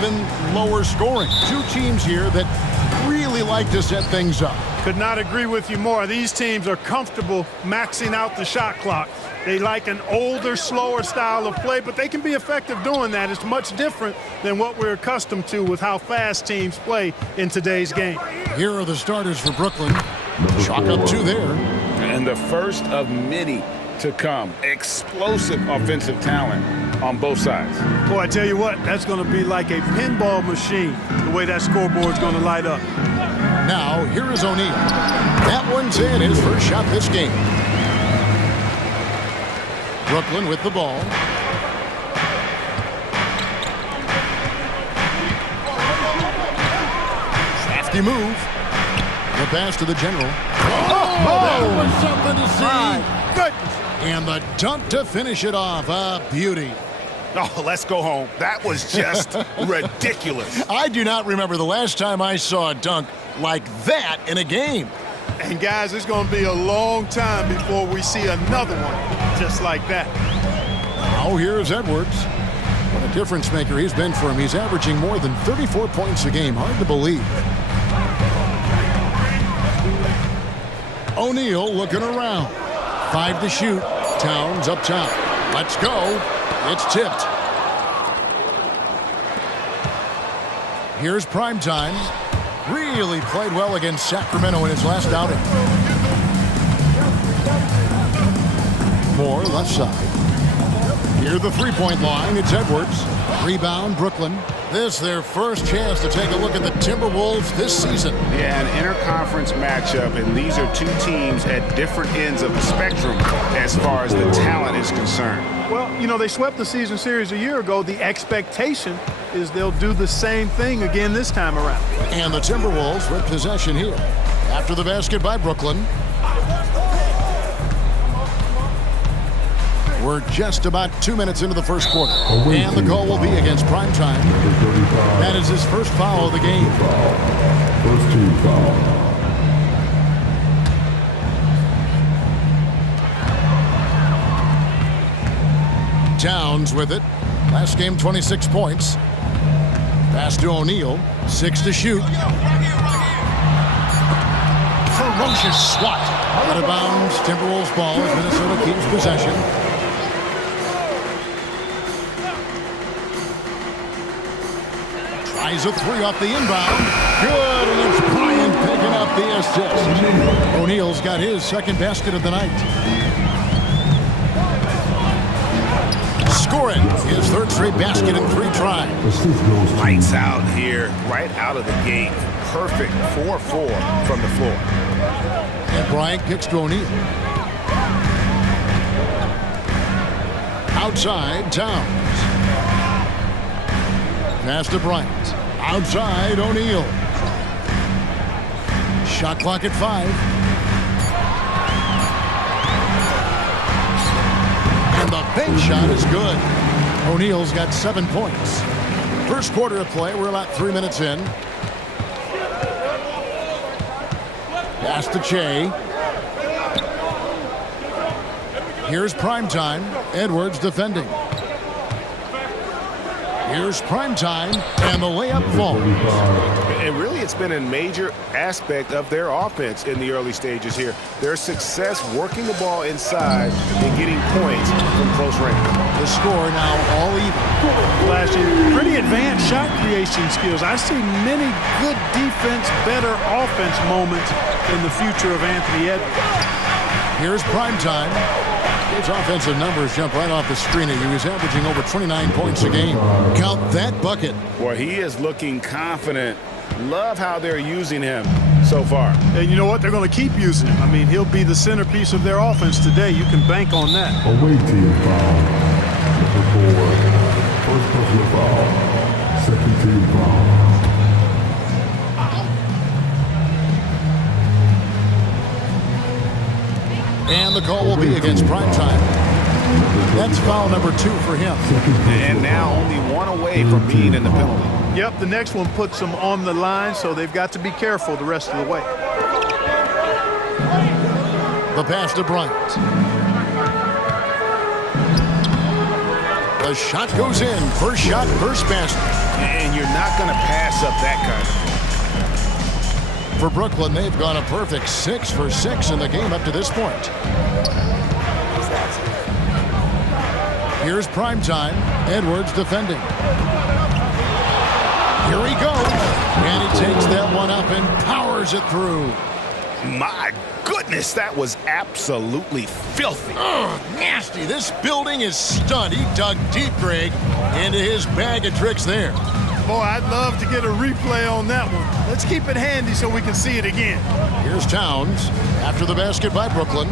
even lower scoring. Two teams here that really like to set things up. Could not agree with you more. These teams are comfortable maxing out the shot clock. They like an older, slower style of play, but they can be effective doing that. It's much different than what we're accustomed to with how fast teams play in today's game. Here are the starters for Brooklyn. Chalk up 2 there. And the first of many to come. Explosive offensive talent on both sides. Boy, I tell you what, that's going to be like a pinball machine, the way that scoreboard's going to light up. Now, here is O'Neal. That one's in, his first shot this game. Brooklyn with the ball. Crafty move. The pass to the general. That was something to see. My goodness. And the dunk to finish it off. A beauty. Oh, let's go home. That was just ridiculous. I do not remember the last time I saw a dunk like that in a game. And guys, it's going to be a long time before we see another one just like that. Now here's Edwards. What a difference maker he's been for him. He's averaging more than 34 points a game. Hard to believe. O'Neal looking around. 5 to shoot. Towns up top. Let's go. It's tipped. Here's Primetime. Really played well against Sacramento in his last outing. Moore left side. Near the three-point line, it's Edwards. Rebound, Brooklyn. This their first chance to take a look at the Timberwolves this season. Yeah, an interconference matchup, and these are two teams at different ends of the spectrum as far as the talent is concerned. Well, you know, they swept the season series a year ago. The expectation is they'll do the same thing again this time around. And the Timberwolves with possession here. After the basket by Brooklyn. We're just about 2 minutes into the first quarter. And the call will be against Primetime. That is his first foul of the game. First team foul. Towns with it. Last game, 26 points. Pass to O'Neal. 6 to shoot. Ferocious swat. Out of bounds. Timberwolves ball as Minnesota keeps possession. Tries a 3 off the inbound. Good, and it's Bryant picking up the assist. O'Neal's got his second basket of the night. Scoring his third straight basket in 3 tries. Lights out here, right out of the gate. Perfect 4-4 from the floor. And Bryant kicks to O'Neal. Outside, Towns. Pass to Bryant. Outside, O'Neal. Shot clock at 5. And the bank shot is good. O'Neal's got 7 points. First quarter of play, we're about 3 minutes in. Pass to Che. Here's Primetime. Edwards defending. Here's Primetime, and the layup falls. And really, it's been a major aspect of their offense in the early stages here. Their success working the ball inside and getting points from close range. The score now all even. Flashing pretty advanced shot creation skills. I see many good defense, better offense moments in the future of Anthony Edwards. Here's Primetime. His offensive numbers jump right off the screen at you. He's averaging over 29 points a game. Count that bucket. Well, he is looking confident. Love how they're using him so far. And you know what? They're going to keep using him. I mean, he'll be the centerpiece of their offense today. You can bank on that. Away team foul. Number 4. First personal foul. Second team foul. And the call will be against Primetime. That's foul number 2 for him. And now only 1 away from being in the penalty. Yep, the next one puts them on the line, so they've got to be careful the rest of the way. The pass to Bryant. The The shot goes in. First shot, first basket. And you're not going to pass up that kind of. For Brooklyn, they've gone a perfect 6 for 6 in the game up to this point. Here's prime time. Edwards defending. Here he goes. And he takes that one up and powers it through. My goodness, that was absolutely filthy. Ugh, nasty. This building is stunned. He dug deep, Greg, into his bag of tricks there. Boy, I'd love to get a replay on that one. Let's keep it handy so we can see it again. Here's Towns after the basket by Brooklyn.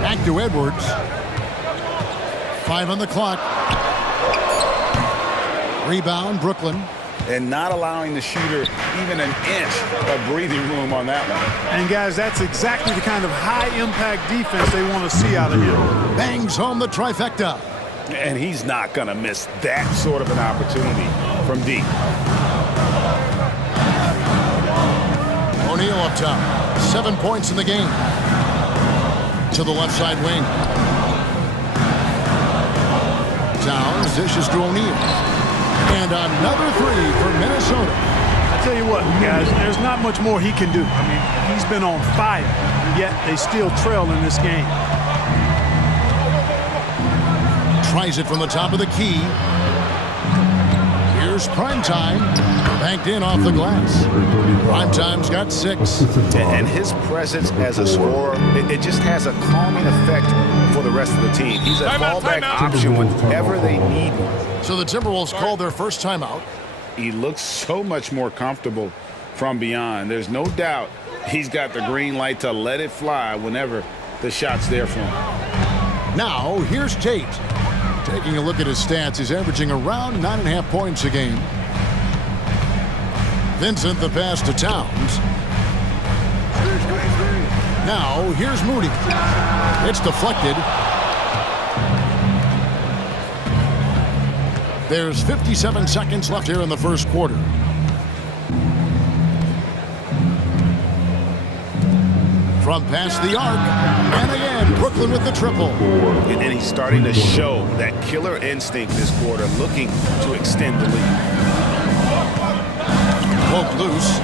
Back to Edwards. 5 on the clock. Rebound, Brooklyn. And not allowing the shooter even an inch of breathing room on that one. And, guys, that's exactly the kind of high-impact defense they want to see out of him. Bangs home the trifecta. And he's not going to miss that sort of an opportunity from deep. O'Neal up top. 7 points in the game. To the left side wing. Towns dishes to O'Neal. And another three for Minnesota. I tell you what, guys, there's not much more he can do. I mean, he's been on fire, yet they still trail in this game. Tries it from the top of the key. Here's Primetime. Banked in off the glass. Primetime's got 6. And his presence as a scorer, it just has a calming effect for the rest of the team. He's a fallback option whenever they need one. So the Timberwolves called their first timeout. He looks so much more comfortable from beyond. There's no doubt he's got the green light to let it fly whenever the shot's there for him. Now, here's Tate. Taking a look at his stats, he's averaging around 9.5 points a game. Vincent the pass to Towns. Now, here's Moody. It's deflected. There's 57 seconds left here in the first quarter. From past the arc, and again, Brooklyn with the triple. And he's starting to show that killer instinct this quarter, looking to extend the lead. Poke loose.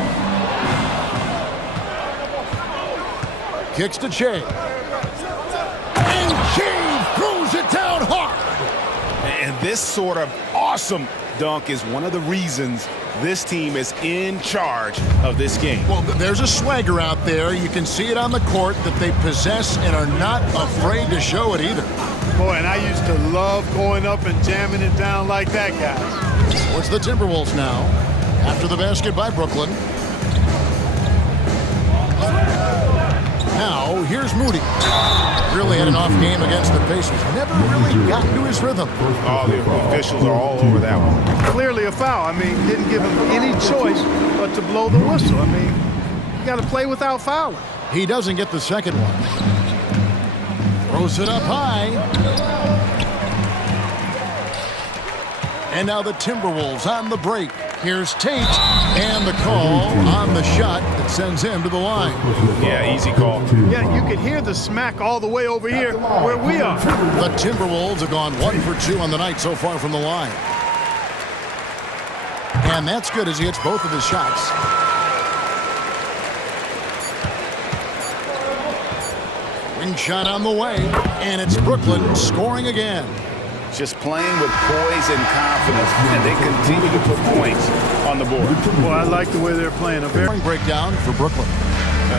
Kicks to Shea. And Shea throws it down hard. And this sort of awesome dunk is one of the reasons this team is in charge of this game. Well, there's a swagger out there. You can see it on the court that they possess and are not afraid to show it either. Boy, and I used to love going up and jamming it down like that, guys. Towards the Timberwolves now. After the basket by Brooklyn. Now, here's Moody. Really had an off game against the Pacers. Never really got into his rhythm. Oh, the officials are all over that one. Clearly a foul. I mean, didn't give him any choice but to blow the whistle. I mean, you got to play without fouling. He doesn't get the second one. Throws it up high. And now the Timberwolves on the break. Here's Tate, and the call on the shot that sends him to the line. Yeah, easy call. Yeah, you could hear the smack all the way over here where we are. The Timberwolves have gone 1 for 2 on the night so far from the line. And that's good as he hits both of his shots. Wing shot on the way, and it's Brooklyn scoring again. Just playing with poise and confidence, and they continue to put points on the board. Well, I like the way they're playing. A very breakdown for Brooklyn.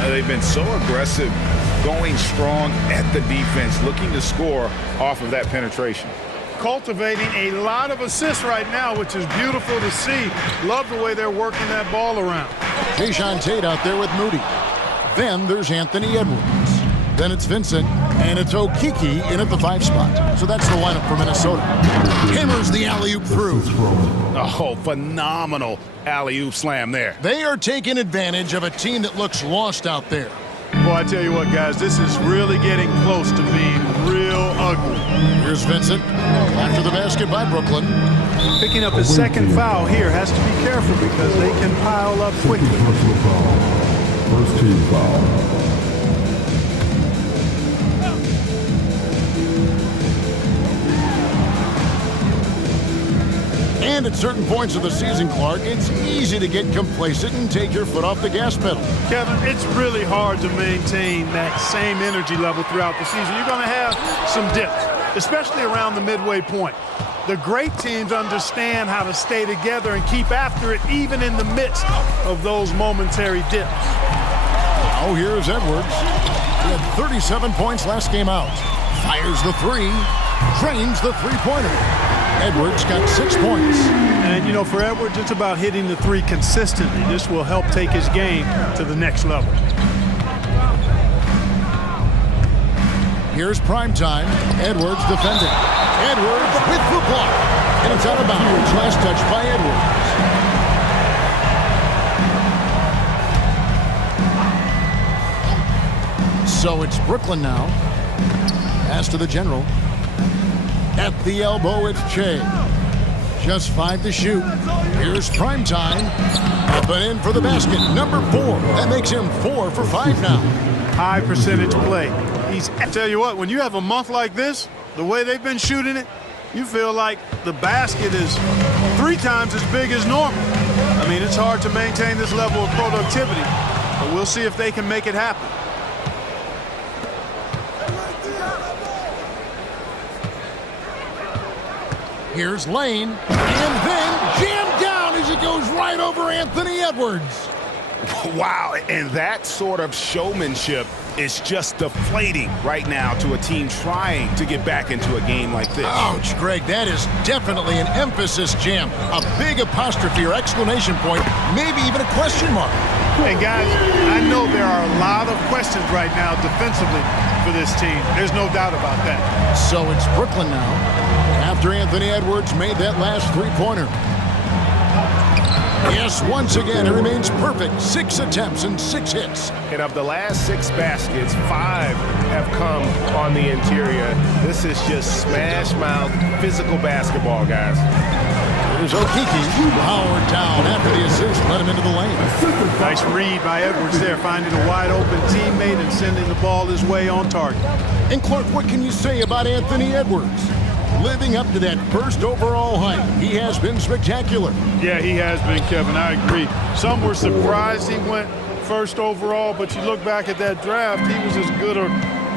They've been so aggressive, going strong at the defense, looking to score off of that penetration. cultivating a lot of assists right now, which is beautiful to see. Love the way they're working that ball around. Keyshawn Tate out there with Moody. Then there's Anthony Edwards. Then it's Vincent, and it's Okeke in at the 5 spot. So that's the lineup for Minnesota. Hammers the alley-oop through. Oh, phenomenal alley-oop slam there. They are taking advantage of a team that looks lost out there. Boy, I tell you what, guys, this is really getting close to being real ugly. Here's Vincent after the basket by Brooklyn. Picking up his second foul here, has to be careful because they can pile up quickly. First team foul. And at certain points of the season, Clark, it's easy to get complacent and take your foot off the gas pedal. Kevin, it's really hard to maintain that same energy level throughout the season. You're going to have some dips, especially around the midway point. The great teams understand how to stay together and keep after it even in the midst of those momentary dips. Oh, here's Edwards. He had 37 points last game out. Fires the three, drains the three-pointer. Edwards got 6 points. And, you know, for Edwards, it's about hitting the three consistently. This will help take his game to the next level. Here's prime time. Edwards defending. Edwards with the block. And it's out of bounds. Last touch by Edwards. So it's Brooklyn now. Pass to the general. At the elbow, it's Che. Just 5 to shoot. Here's prime time. Up and in for the basket. Number 4. That makes him 4 for 5 now. High percentage play. I tell you what, when you have a month like this, the way they've been shooting it, you feel like the basket is 3 times as big as normal. I mean, it's hard to maintain this level of productivity, but we'll see if they can make it happen. Here's Lane, and then jammed down as it goes right over Anthony Edwards. Wow, and that sort of showmanship is just deflating right now to a team trying to get back into a game like this. Ouch, Greg, that is definitely an emphasis jam. A big apostrophe or exclamation point, maybe even a question mark. And guys, I know there are a lot of questions right now defensively for this team. There's no doubt about that. So it's Brooklyn now. After Anthony Edwards made that last three-pointer. Yes, once again, it remains perfect. 6 attempts and 6 hits. And of the last 6 baskets, 5 have come on the interior. This is just smash-mouth, physical basketball, guys. There's Okiki, powered down after the assist, let him into the lane. Nice read by Edwards there, finding a wide-open teammate and sending the ball his way on target. And Clark, what can you say about Anthony Edwards? Living up to that first overall hype, he has been spectacular. Yeah, he has been, Kevin. I agree. Some were surprised he went first overall, but you look back at that draft, he was as good a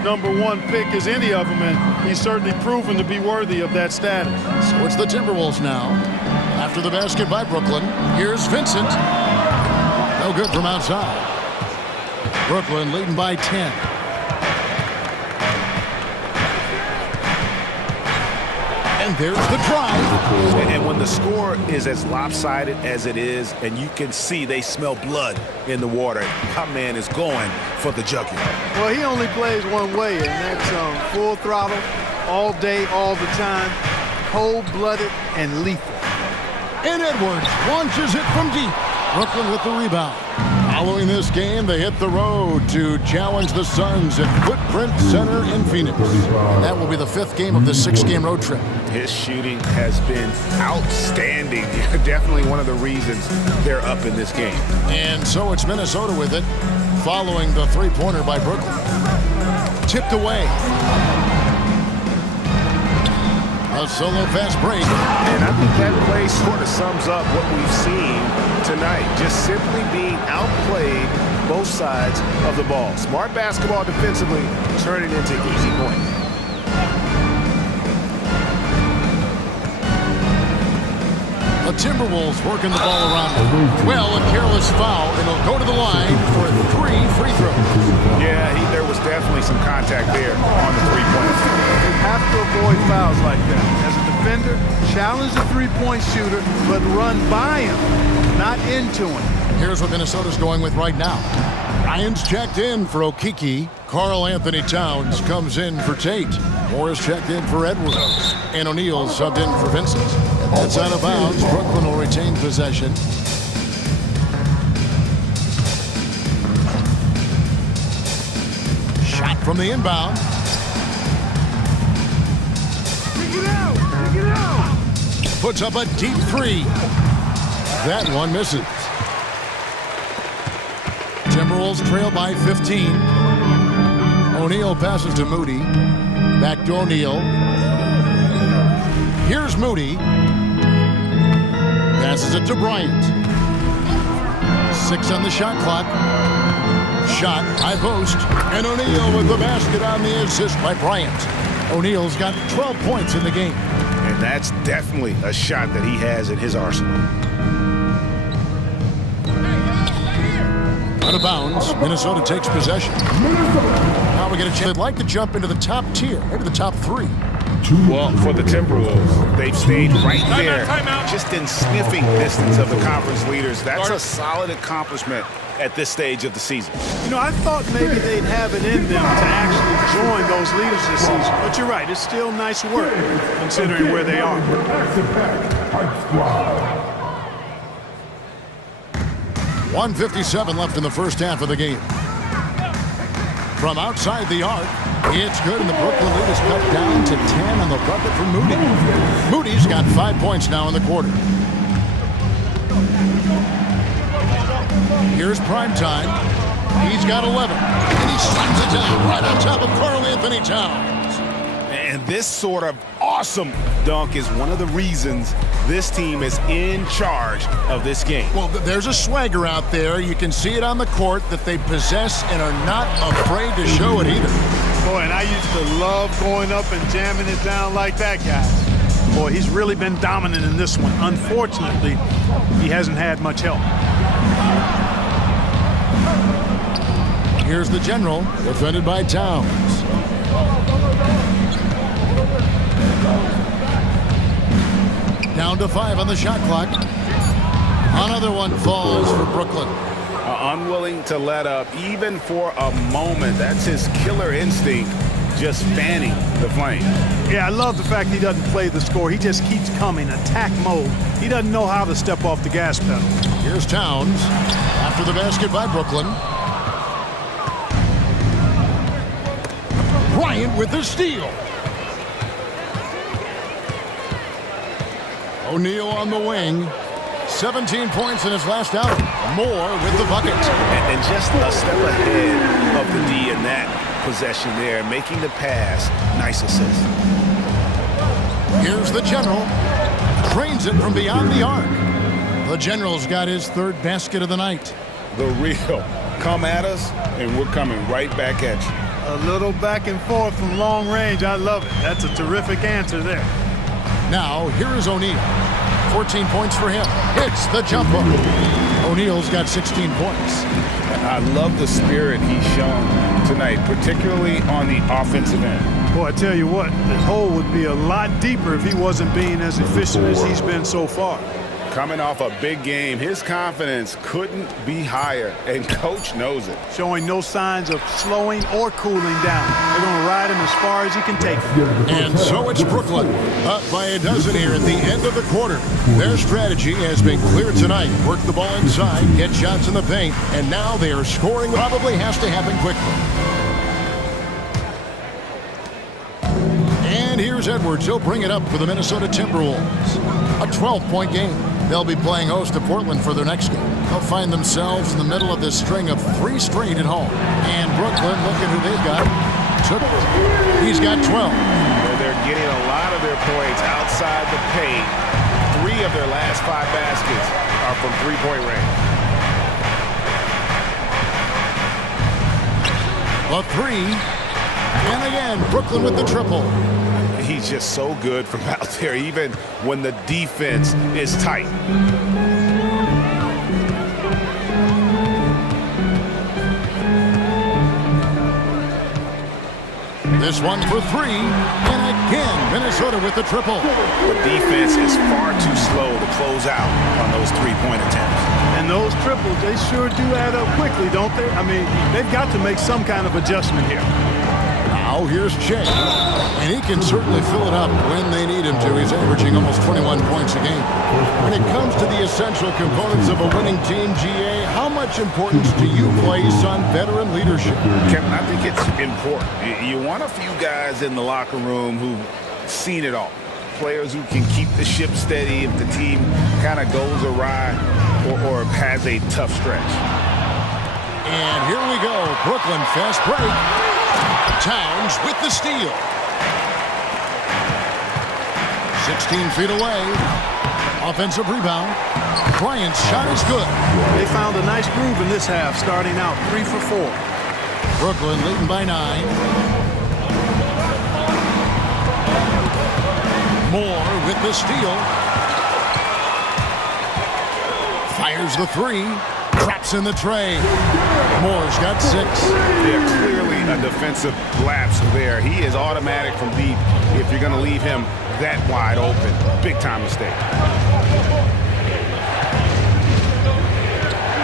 #1 pick as any of them, and he's certainly proven to be worthy of that status. So it's the Timberwolves now. After the basket by Brooklyn, here's Vincent. No good from outside. Brooklyn leading by 10. And there's the drive. And when the score is as lopsided as it is, and you can see they smell blood in the water, my man is going for the jugular. Well, he only plays one way, and that's full throttle, all day, all the time, cold-blooded and lethal. And Edwards launches it from deep. Brooklyn with the rebound. Following this game, they hit the road to challenge the Suns at Footprint Center in Phoenix. And that will be the 5th game of the 6-game road trip. His shooting has been outstanding. Definitely one of the reasons they're up in this game. And so it's Minnesota with it, following the three-pointer by Brooklyn. Tipped away. A solo fast break. And I think that play sort of sums up what we've seen tonight. Just simply being outplayed both sides of the ball. Smart basketball defensively, turning into easy points. The Timberwolves working the ball around. Well, a careless foul, and he'll go to the line for 3 free throws. Yeah, there was definitely some contact there on the three-pointer. You have to avoid fouls like that. As a defender, challenge the three-point shooter, but run by him, not into him. Here's what Minnesota's going with right now. Ryan's checked in for Okiki. Karl Anthony Towns comes in for Tate. Morris checked in for Edwards. And O'Neal subbed in for Vincent. That's out of bounds. Brooklyn will retain possession. Shot from the inbound. Puts up a deep 3. That one misses. Timberwolves trail by 15. O'Neal passes to Moody. Back to O'Neal. Here's Moody. Passes it to Bryant. 6 on the shot clock. Shot, high post, and O'Neal with the basket on the assist by Bryant. O'Neal's got 12 points in the game. And that's definitely a shot that he has in his arsenal. Out of bounds, Minnesota takes possession. Now we get a chance. They'd like to jump into the top tier, maybe the top 3. Well, for the Timberwolves, they've stayed right there, just in sniffing distance of the conference leaders. That's a solid accomplishment at this stage of the season. You know, I thought maybe they'd have it in them to actually join those leaders this season. But you're right, it's still nice work considering where they are. 1:57 left in the first half of the game. From outside the arc, it's good, and the Brooklyn lead is cut down to 10 on the bucket for Moody. Moody's got 5 points now in the quarter. Here's prime time. He's got 11, and he slams it down right on top of Karl Anthony Towns. And this sort of awesome dunk is one of the reasons this team is in charge of this game. Well, there's a swagger out there. You can see it on the court that they possess and are not afraid to show it either. Boy, and I used to love going up and jamming it down like that guy. Boy, he's really been dominant in this one. Unfortunately, he hasn't had much help. Here's the general, defended by Towns. Down to 5 on the shot clock. Another one falls for Brooklyn. Unwilling to let up even for a moment. That's his killer instinct, just fanning the flame. Yeah, I love the fact he doesn't play the score. He just keeps coming, attack mode. He doesn't know how to step off the gas pedal. Here's Towns after the basket by Brooklyn. Bryant with the steal. O'Neal on the wing. 17 points in his last outing. Moore with the bucket. And just a step ahead of the D in that possession there, making the pass. Nice assist. Here's the general. Trains it from beyond the arc. The general's got his 3rd basket of the night. The real. Come at us, and we're coming right back at you. A little back and forth from long range. I love it. That's a terrific answer there. Now, here is O'Neal. 14 points for him. Hits the jump hook. O'Neal's got 16 points. I love the spirit he's shown tonight, particularly on the offensive end. Boy, I tell you what, the hole would be a lot deeper if he wasn't being as efficient as he's been so far. Coming off a big game, his confidence couldn't be higher, and Coach knows it. Showing no signs of slowing or cooling down. They're going to ride him as far as he can take him. And so it's Brooklyn, up by a dozen here at the end of the quarter. Their strategy has been clear tonight. Work the ball inside, get shots in the paint, and now they are scoring. Probably has to happen quickly. And here's Edwards. He'll bring it up for the Minnesota Timberwolves. A 12-point game. They'll be playing host to Portland for their next game. They'll find themselves in the middle of this string of 3 straight at home. And Brooklyn, look at who they've got. He's got 12. They're getting a lot of their points outside the paint. 3 of their last 5 baskets are from 3-point range. A 3. And again, Brooklyn with the triple. He's just so good from out there, even when the defense is tight. This one for 3. And again, Minnesota with the triple. The defense is far too slow to close out on those 3-point attempts. And those triples, they sure do add up quickly, don't they? I mean, they've got to make some kind of adjustment here. Now here's Jay, and he can certainly fill it up when they need him to. He's averaging almost 21 points a game. When it comes to the essential components of a winning team, GA, how much importance do you place on veteran leadership? Kevin, I think it's important. You want a few guys in the locker room who've seen it all. Players who can keep the ship steady if the team kind of goes awry or has a tough stretch. And here we go. Brooklyn fast break. Towns with the steal. 16 feet away. Offensive rebound. Bryant's shot is good. They found a nice groove in this half, starting out 3 for 4. Brooklyn leading by 9. Moore with the steal. Fires the 3. Traps in the tray. Moore's got 6. Yeah, clearly a defensive lapse there. He is automatic from deep if you're going to leave him that wide open. Big time mistake.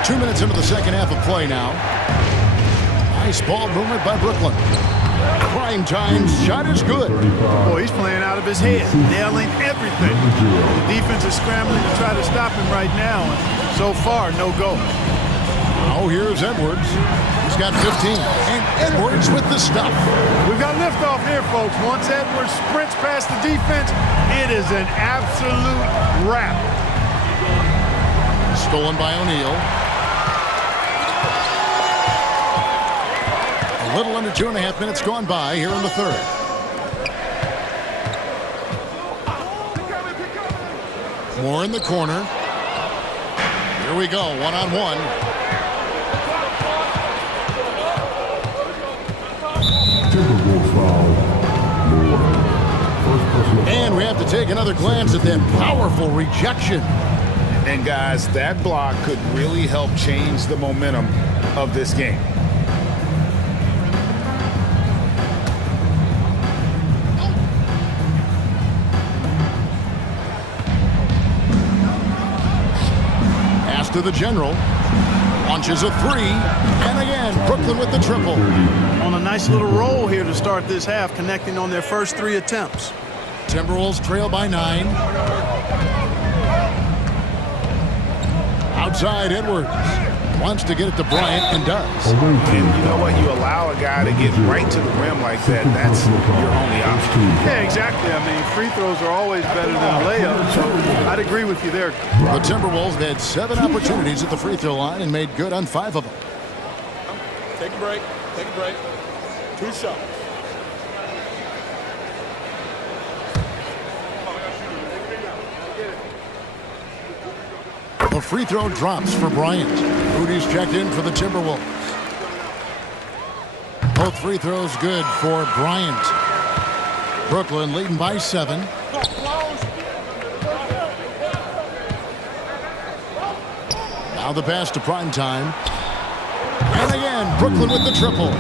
2 minutes into the second half of play now. Nice ball movement by Brooklyn. Prime time shot is good. Boy, he's playing out of his head, nailing everything. The defense is scrambling to try to stop him right now, and so far, no go. Oh, here's Edwards. He's got 15. And Edwards with the stuff. We've got liftoff here, folks. Once Edwards sprints past the defense, it is an absolute wrap. Stolen by O'Neal. A little under 2.5 minutes gone by here in the third. Moore in the corner. Here we go, one-on-one. And we have to take another glance at that powerful rejection. And guys, that block could really help change the momentum of this game. Pass to the general. Launches a 3. And again, Brooklyn with the triple. On a nice little roll here to start this half, connecting on their first 3 attempts. Timberwolves trail by 9. Outside, Edwards wants to get it to Bryant and does. And you know what? You allow a guy to get right to the rim like that, that's your only option. Yeah, exactly. I mean, free throws are always better than a layup, so I'd agree with you there. The Timberwolves had 7 opportunities at the free throw line and made good on 5 of them. Take a break. Take a break. 2 shots. The free throw drops for Bryant. Rudy's checked in for the Timberwolves. Both free throws good for Bryant. Brooklyn leading by 7. Now the pass to prime time. And again, Brooklyn with the triple.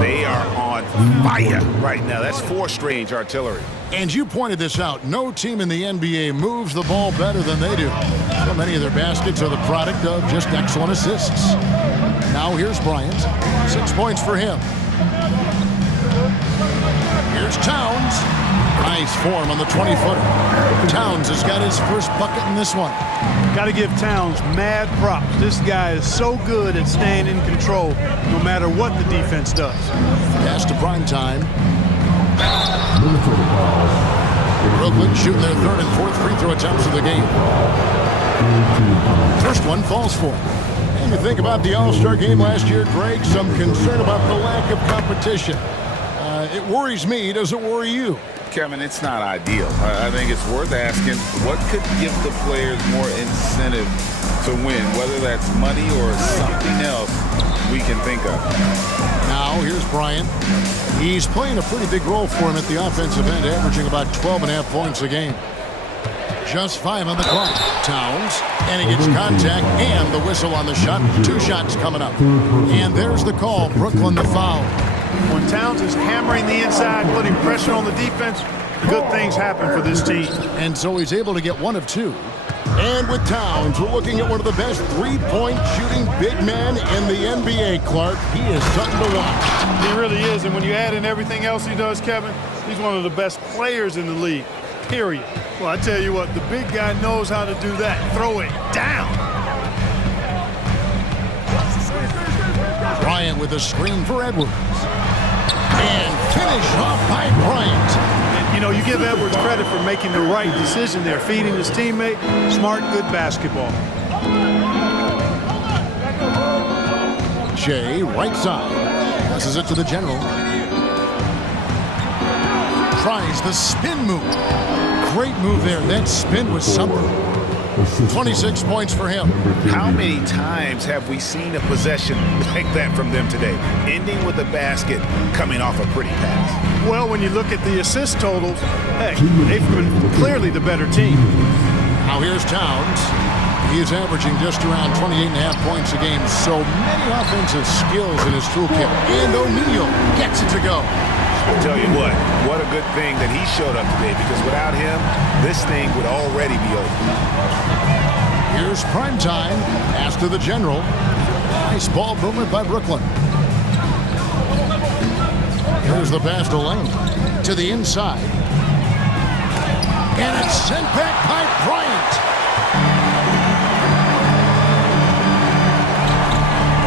They are on fire right now. That's 4 strange artillery. And you pointed this out. No team in the NBA moves the ball better than they do. So many of their baskets are the product of just excellent assists. Now here's Bryant. 6 points for him. Here's Towns. Nice form on the 20-footer. Towns has got his first bucket in this one. Got to give Towns mad props. This guy is so good at staying in control no matter what the defense does. Pass to prime time. Brooklyn shooting their 3rd and 4th free throw attempts of the game. First one falls for him. And you think about the All-Star game last year, Greg, some concern about the lack of competition. It worries me. Does it worry you? Kevin, it's not ideal. I think it's worth asking what could give the players more incentive to win, whether that's money or something else we can think of. Now here's Bryant. He's playing a pretty big role for him at the offensive end, averaging about 12.5 points a game. Just 5 on the clock. Towns, and he gets contact and the whistle on the shot. 2 shots coming up. And there's the call. Brooklyn the foul. When Towns is hammering the inside, putting pressure on the defense, good things happen for this team. And so he's able to get 1 of 2. And with Towns, we're looking at one of the best 3-point shooting big men in the NBA, Clark. He is something to watch. He really is, and when you add in everything else he does, Kevin, he's one of the best players in the league, period. Well, I tell you what, the big guy knows how to do that. Throw it down. Bryant with a screen for Edwards. And finish off by Bryant. And, you know, you give Edwards credit for making the right decision there, feeding his teammate. Smart, good basketball. Shea, right side. Passes it to the general. Tries the spin move. Great move there. That spin was something. 26 points for him. How many times have we seen a possession like that from them today? Ending with a basket, coming off a pretty pass. Well, when you look at the assist totals, heck, they've been clearly the better team. Now here's Towns. He is averaging just around 28.5 points a game. So many offensive skills in his toolkit. And O'Neal gets it to go. I'll tell you what a good thing that he showed up today, because without him, this thing would already be over. Here's Primetime. Pass to the general. Nice ball movement by Brooklyn. Here's the pass to Lane. To the inside. And it's sent back by Bryant.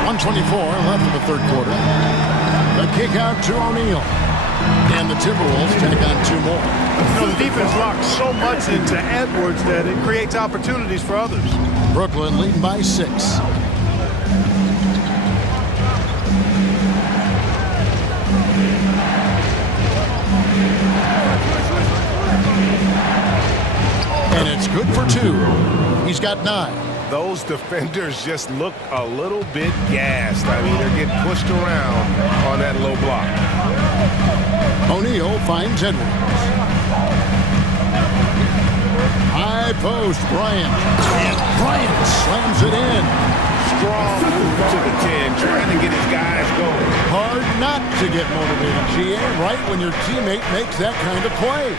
1:24 left in the third quarter. The kick out to O'Neal. And the Timberwolves take on two more. You know, the defense locks so much into Edwards that it creates opportunities for others. Brooklyn leading by 6. And it's good for 2. He's got 9. Those defenders just look a little bit gassed. I mean, they're getting pushed around on that low block. O'Neal finds Edwards. High post, Bryant. And Bryant slams it in. Strong move to the 10, trying to get his guys going. Hard not to get motivated, GA, right when your teammate makes that kind of play.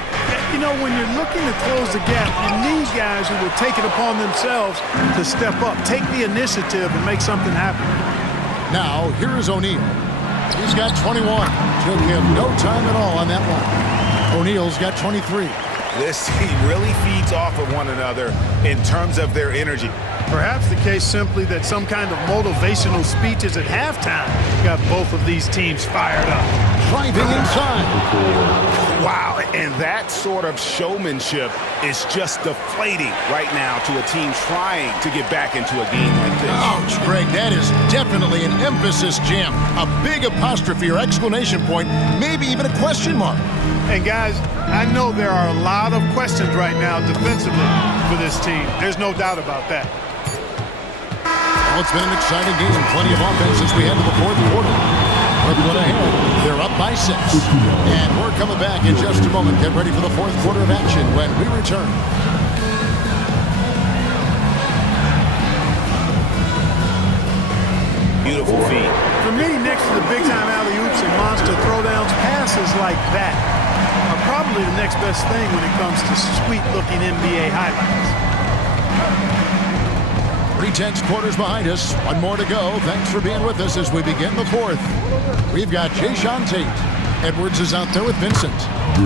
You know, when you're looking to close the gap, you need guys who will take it upon themselves to step up, take the initiative, and make something happen. Now, here is O'Neal. He's got 21. Took him no time at all on that one. O'Neal's got 23. This team really feeds off of one another in terms of their energy. Perhaps the case simply that some kind of motivational speeches at halftime got both of these teams fired up. Driving inside. Wow, and that sort of showmanship is just deflating right now to a team trying to get back into a game like this. Ouch, Greg, that is definitely an emphasis jam. A big apostrophe or exclamation point, maybe even a question mark. And guys, I know there are a lot of questions right now defensively for this team. There's no doubt about that. Well, it's been an exciting game. Plenty of offense as we head to the fourth quarter. Brooklyn ahead. They're up by 6. And we're coming back in just a moment. Get ready for the fourth quarter of action when we return. Beautiful feed. For me, next to the big-time alley-oops and monster throwdowns, passes like that are probably the next best thing when it comes to sweet-looking NBA highlights. 3/10 quarters behind us. One more to go. Thanks for being with us as we begin the fourth. We've got Jayshawn Tate. Edwards is out there with Vincent.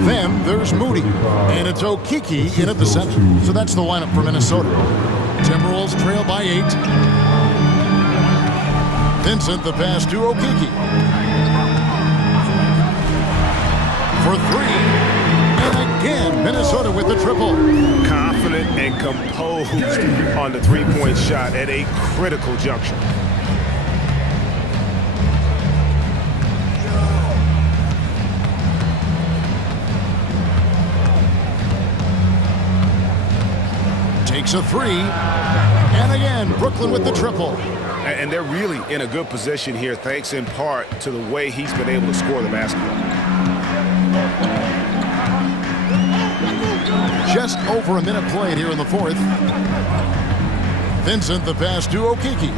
Then there's Moody. And it's Okiki in at the center. So that's the lineup for Minnesota. Timberwolves trail by 8. Vincent the pass to Okiki. For 3. And again, Minnesota with the triple. Confident and composed on the three-point shot at a critical juncture. Takes a 3. And again, Brooklyn with the triple. And they're really in a good position here, thanks in part to the way he's been able to score the basketball. Just over a minute played here in the fourth. Vincent the pass to Okiki.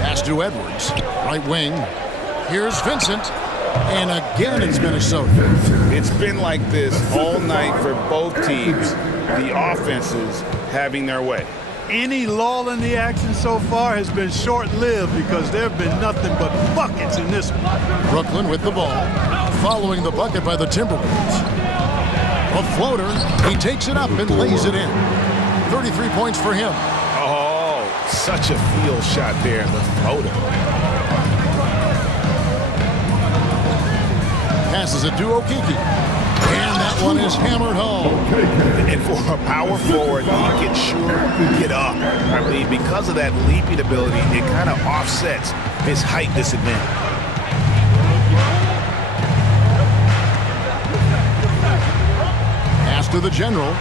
Pass to Edwards. Right wing. Here's Vincent. And again, it's Minnesota. It's been like this all night for both teams. The offenses having their way. Any lull in the action so far has been short-lived because there have been nothing but buckets in this one. Brooklyn with the ball. Following the bucket by the Timberwolves. A floater. He takes it up and lays it in. 33 points for him. Oh, such a field shot there, the floater. Passes it to Okiki. And that one is hammered home. And for a power forward, he can sure get up. I mean, because of that leaping ability, it kind of offsets his height disadvantage. to the general.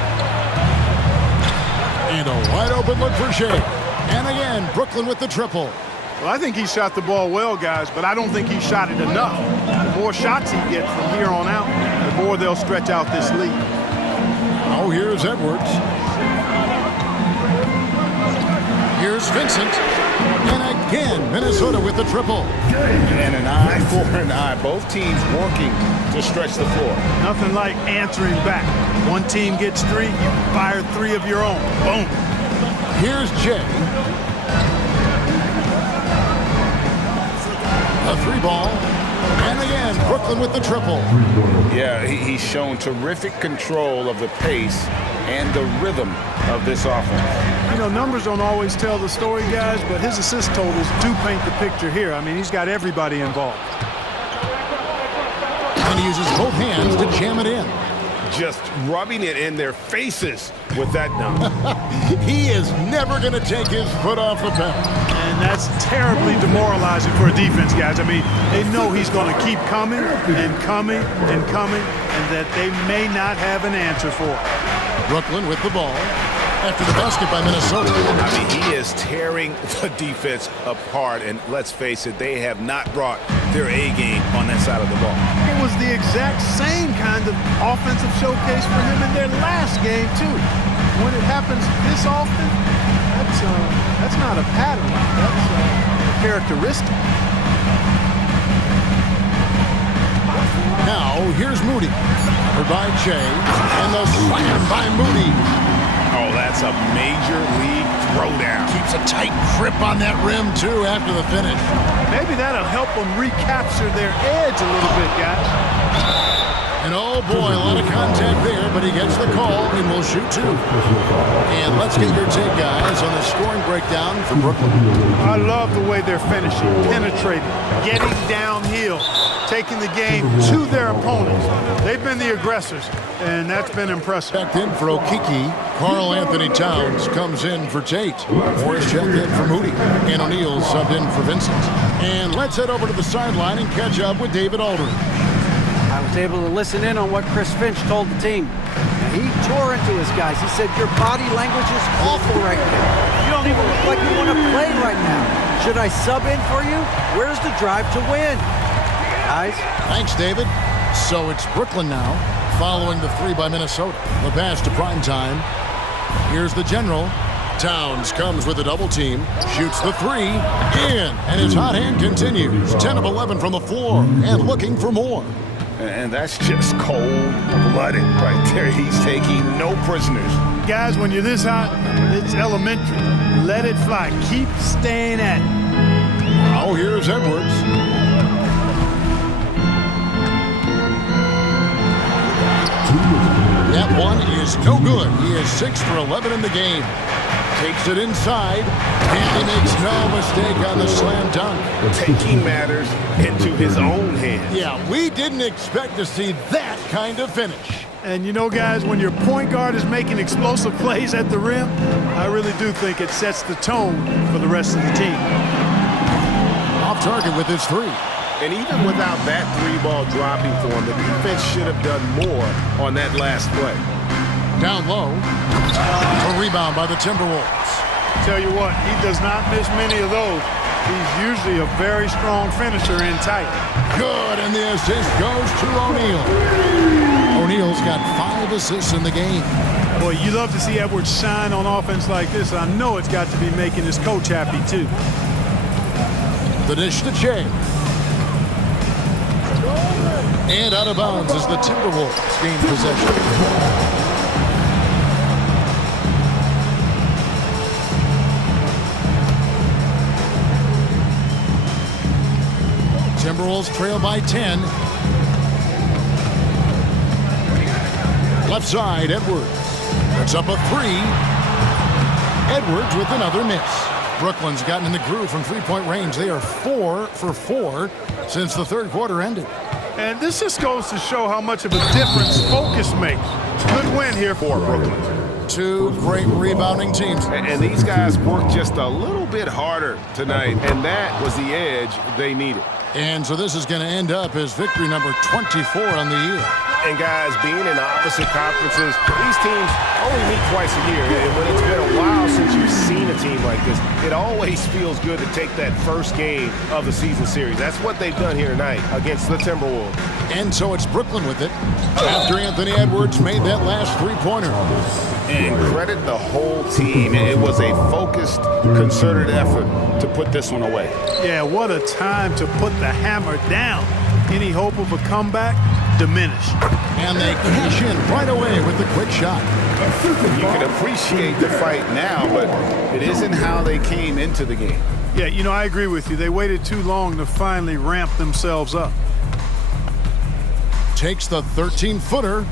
And a wide open look for Shea. And again, Brooklyn with the triple. Well, I think he shot the ball well, guys, but I don't think he shot it enough. The more shots he gets from here on out, the more they'll stretch out this lead. Oh, here's Edwards. Here's Vincent. And again, Minnesota with the triple. And an eye for an eye. Both teams working to stretch the floor. Nothing like answering back. One team gets 3, you fire 3 of your own. Boom. Here's Jay. A 3-ball. And again, Brooklyn with the triple. Yeah, he's shown terrific control of the pace and the rhythm of this offense. You know, numbers don't always tell the story, guys, but his assist totals do paint the picture here. I mean, he's got everybody involved. And he uses both hands to jam it in. Just rubbing it in their faces with that dunk. He is never going to take his foot off the pedal. And that's terribly demoralizing for a defense, guys. I mean, they know he's going to keep coming and coming and coming, and that they may not have an answer for it. Brooklyn with the ball. After the basket by Minnesota. I mean, he is tearing the defense apart, and let's face it, they have not brought their A game on that side of the ball. It was the exact same kind of offensive showcase for him in their last game, too. When it happens this often, that's not a pattern. That's a characteristic. Now, here's Moody. Covered by Jay. And the slam by Moody. Oh, that's a major league throwdown. Keeps a tight grip on that rim, too, after the finish. Maybe that'll help them recapture their edge a little bit, guys. And oh boy, a lot of contact there, but he gets the call and will shoot 2. And let's get your take, guys, on the scoring breakdown for Brooklyn. I love the way they're finishing, penetrating, getting downhill, taking the game to their opponents. They've been the aggressors, and that's been impressive. Checked in for Okiki. Carl Anthony Towns comes in for Tate. Morris checked in for Moody. And O'Neal subbed in for Vincent. And let's head over to the sideline and catch up with David Aldridge. I was able to listen in on what Chris Finch told the team. He tore into his guys. He said, your body language is awful right now. You don't even look like you want to play right now. Should I sub in for you? Where's the drive to win? Guys? Thanks, David. So it's Brooklyn now, following the 3 by Minnesota. The pass to primetime. Here's the general. Towns comes with a double team, shoots the 3, in, and his hot hand continues. 10 of 11 from the floor, and looking for more. And that's just cold-blooded right there. He's taking no prisoners. Guys, when you're this hot, it's elementary. Let it fly. Keep staying at it. Oh, here's Edwards. That one is no good. He is 6 for 11 in the game. Takes it inside, and he makes no mistake on the slam dunk. Taking matters into his own hands. Yeah, we didn't expect to see that kind of finish. And you know, guys, when your point guard is making explosive plays at the rim, I really do think it sets the tone for the rest of the team. Off target with his 3. And even without that 3-ball dropping for him, the defense should have done more on that last play. Down low. A rebound by the Timberwolves. Tell you what, he does not miss many of those. He's usually a very strong finisher in tight. Good, and the assist goes to O'Neal. O'Neal's got 5 assists in the game. Boy, you love to see Edwards shine on offense like this. I know it's got to be making his coach happy, too. The dish to Jay. And out of bounds as the Timberwolves gain possession. Timberwolves trail by 10. Left side, Edwards. Puts up a 3. Edwards with another miss. Brooklyn's gotten in the groove from 3-point range. They are 4 for 4 since the third quarter ended. And this just goes to show how much of a difference focus makes. Good win here for Brooklyn. 2 great rebounding teams. And these guys worked just a little bit harder tonight, and that was the edge they needed. And so this is going to end up as victory number 24 on the year. And guys, being in opposite conferences, these teams only meet twice a year. And when it's been a while since you've seen a team like this, it always feels good to take that first game of the season series. That's what they've done here tonight against the Timberwolves. And so it's Brooklyn with it after Anthony Edwards made that last three-pointer. And credit the whole team. It was a focused, concerted effort to put this one away. Yeah, what a time to put the hammer down. Any hope of a comeback? Diminished. And they cash in right away with the quick shot. You can appreciate the fight now, but it isn't how they came into the game. Yeah, you know, I agree with you. They waited too long to finally ramp themselves up. Takes the 13-footer.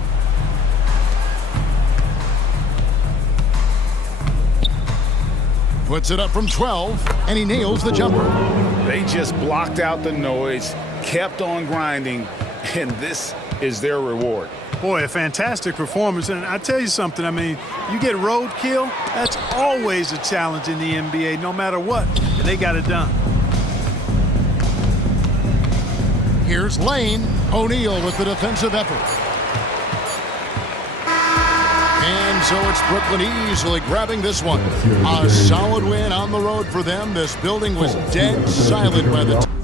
Puts it up from 12, and he nails the jumper. They just blocked out the noise, kept on grinding, and this is their reward. Boy, a fantastic performance. And I tell you something, I mean, you get roadkill, that's always a challenge in the NBA, no matter what. And they got it done. Here's Lane. O'Neal with the defensive effort. And so it's Brooklyn easily grabbing this one. A solid win on the road for them. This building was dead silent by the time.